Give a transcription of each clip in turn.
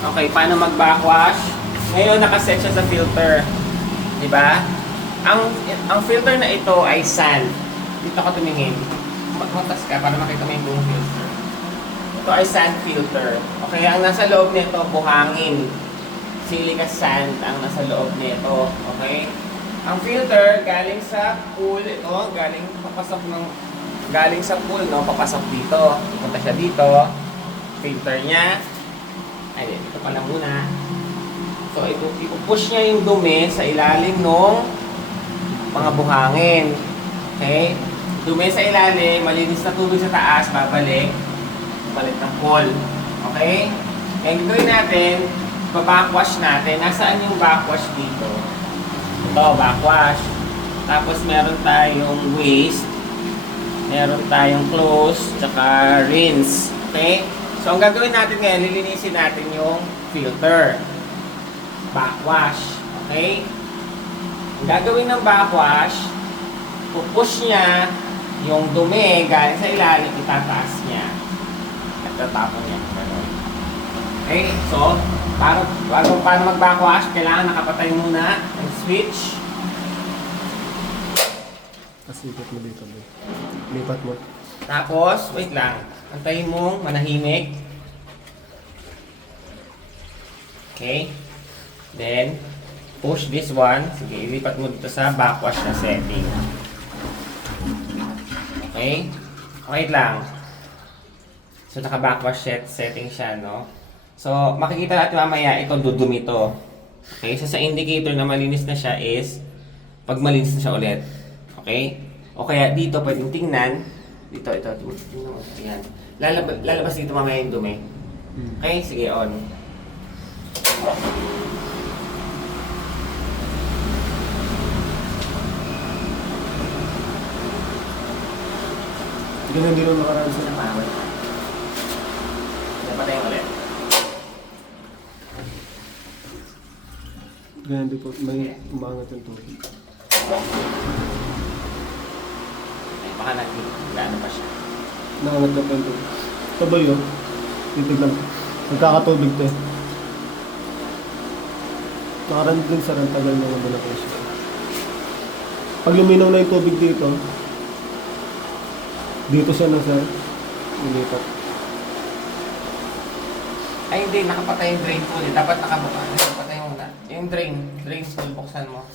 Okay, paano mag-backwash? Ngayon, nakaset siya sa filter. Diba? Ang filter na ito ay sand. Dito ka tumingin. Magmatas ka para makita mo yung buong filter. Ito ay sand filter. Okay, ang nasa loob nito, buhangin. Silica sand ang nasa loob nito. Okay? Ang filter, galing sa pool. Ito, galing sa pool, no? Papasok dito. Punta siya dito. Filter niya. Ay, ito pala muna. So, ipupush niya yung dumi sa ilalim ng mga buhangin. Okay? Dumi sa ilalim, malinis na tubig sa taas, babalik. Balik ng pool. Okay? Ngayon, gagawin natin, backwash natin. Nasaan yung backwash dito? Ito, backwash. Tapos, meron tayong waste. Meron tayong close, tsaka rinse. Okay? So, ang gagawin natin ngayon, lilinisin natin yung filter. Backwash. Okay? Ang gagawin ng backwash, pupush niya yung dumi galing sa ilalim, itataas niya. At tatapon niya. Okay? So, paano mag-backwash, kailangan nakapatay muna ang switch. Lipat mo dito. Lipat mo. Tapos, wait lang. Antayin mong manahimik. Okay. Then, push this one. Sige, ilipat mo dito sa backwash na setting. Okay. Wait lang. So, naka-backwash setting siya, no? So, makikita natin mamaya, ito dudumi to. Okay. So, sa indicator na malinis na siya is, pag malinis na siya ulit. Okay? O kaya dito, pwedeng tingnan. Ito. Tingnan. Lalabas dito mamaya yung dumi. Okay? Sige, on. Ganun din ang nakaraan sa Napawal. Napatay ulit. ganun din po. May umangat yung tubig. Ay, baka nag-ano pa siya. Naangat na po yung tubig. Ito ba yun? Titignan ko. Nagkakatubig to eh. Nakaraan din sa rantagal na naman ako siya. Pag luminaw na yung tubig dito, dito siya na sir. Ilipat. Ay, hindi. Nakapatay yung drain pool. Dapat nakabuka. Nakapatay muna. Yung drain pool, buksan mo.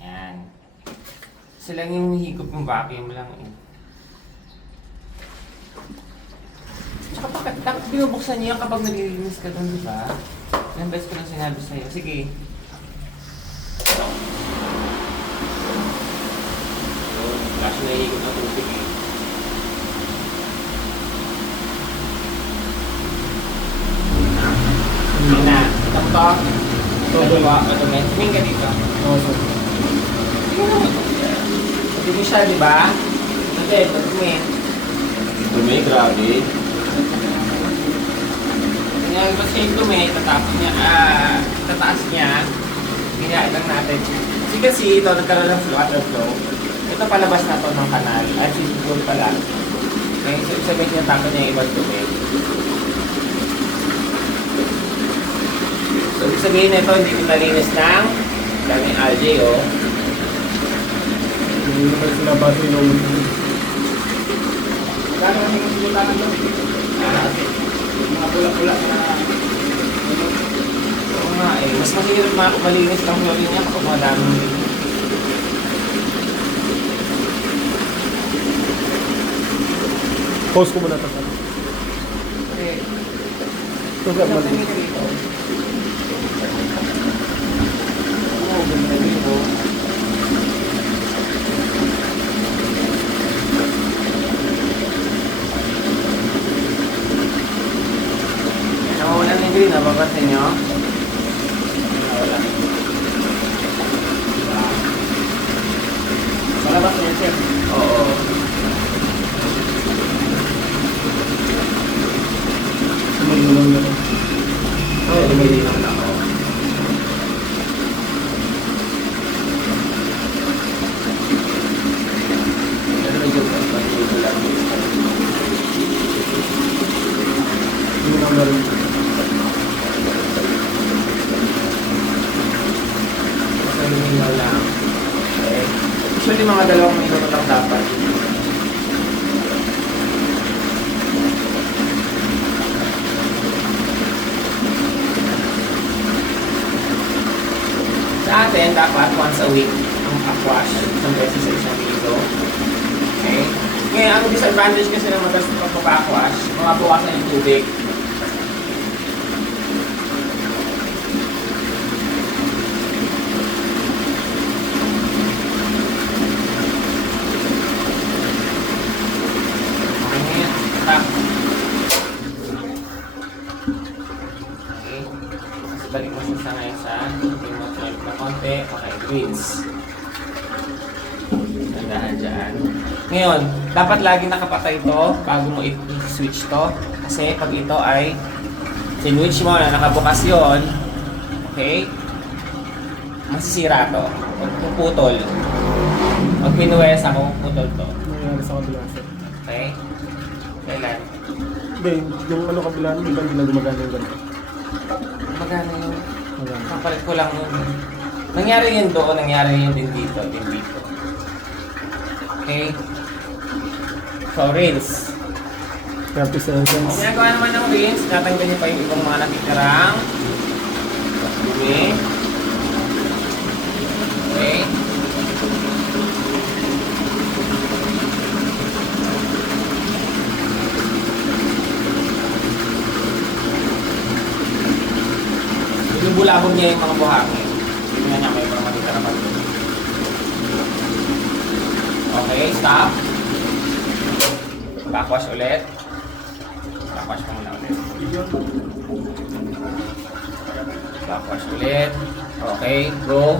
Yan. Kasi lang yung higop yung vacuum lang eh. Tsaka bakit binubuksan niyo kapag nalilinis ka doon, di ba? Ilang beses ko lang sinabi sa'yo. Sige. Kaso nahihigop na tubig eh. Hindi na. Ito to. Ito ba? Ito ba? Tumingin ka dito. Oo sir. Tingnan mo ito. Dumi siya, di ba? Hindi, ito dumi. Dumi, grabe. Tingnan mo siya yung dumi, tatapos niya, tataas niya. Hinaan lang natin. Kasi ito, nagkaroon ng water flow. Ito palabas na to ng kanal. At siguro pala. Okay, so sabihin niya tapos niya yung ibang dumi. So, ibig sabihin na ito, hindi ko nalinis ng daming algae, oh. Hindi naman sinabasa yung Gano'n kasi kung sinutan ng dumi? Mga pula-pula na... Oo nga eh, mas mahirap malinis lang yung niya kapag madaming post ko muna ito sir. kasi... Ito sir, mali. Oo, ganda dito. Nawawalan ng green, napapansin nyo? Nawawalan. Malabas na yun, sir. Oo. May lang na ito. Oo, lumili naman ako. Pero medyo pag-ibig lang. Hindi na meron. Actually, mga 2 minuto lang dapat. Sa atin, dapat once a week ang pag-wash. Isang beses sa isang linggo. Okay? Ngayon, ang disadvantage kasi ng madalas na pagpapakwash, mababawasan yung tubig. Okay, ngayon. Tap. Okay. Kasi balik mo siya ngayon sa remote na konti. Okay, rinse. Nandahan dyan. Ngayon, dapat lagi nakapatay ito bago mo i-switch to. Kasi pag ito ay sinwitch mo na nakabukas yon, okay, masisira to. Pag puputol. Pag pinuwesa mo, puputol to. Nangyayari sa kabila sir. Okay? Kailan? Hindi, yung ano kabila, hindi ba hindi na gumagana yung ganito? Magana yung Magana. kapalit ko lang yun. Nangyari yun doon, nangyari yun din dito, din dito. Okay? So, rinse. 30 seconds. Kung ginagawa naman ng rinse, tatanggalin pa yung ibang mga natitirang dumi. Okay? Binubulabog niya yung mga buhangin. Tingnan niya may mga natitirang pa dumi. Okay, stop. Backwash ulit. Backwash mo muna ulit. Backwash ulit. Okay, go.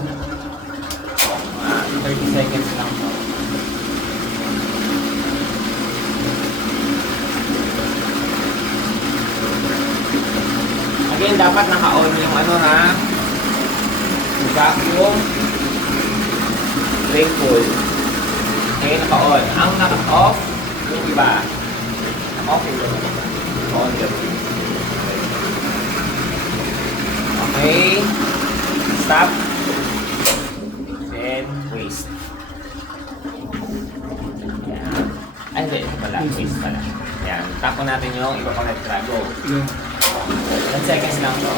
30 seconds lang po. Again, dapat naka-on yung ano ha. Yung vacuum. Drain pull. Okay, naka-on. Ang naka-off, yung iba. Naka-off yung iba. Naka-on yung iba. Okay. Stop. Then, waste. Yan. Ay, hindi. Ito pala. Waste pala. Yan. Tapon natin yung iba pang extra. Go. Yeah. 10 seconds lang to.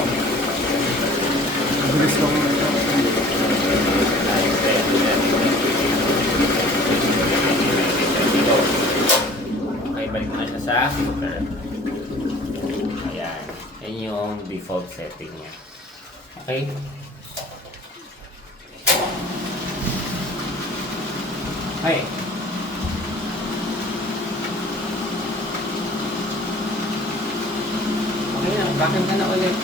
Bilis lang. Okay, balik na siya sa filter. Ayan. Yan yung default setting niya. Okay? Okay. Okay na, bakit ka na ulit?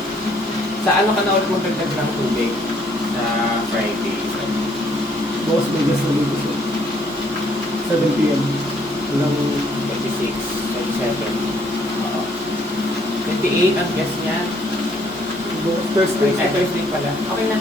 Sa ano ka na ulit magdagdag ng tubig? Sa Friday. Boss Vegas na dito sir. 7 p.m. Walang 26, 27. Oo. 28 ang guess niya. Thursday. Ay, Thursday pala. Okay na.